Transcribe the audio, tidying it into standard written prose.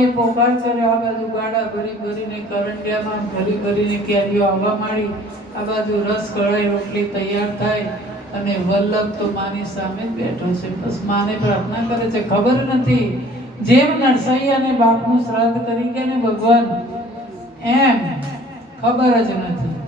માને પોકાર કર્યો, આ બાજુ ગાડા ભરી ભરીને કરંડિયામાં ભરી ભરીને કેરીઓ આવવા માંડી, આ બાજુ રસ કળાઈ રોટલી તૈયાર થાય અને વલ્લભ તો માની સામે જ બેઠો છે. બસ માને પ્રાર્થના કરે છે. ખબર નથી જેમ નરસૈયા અને બાપનું શ્રાદ્ધ કરી ગયા ને ભગવાન, એમ ખબર જ નથી.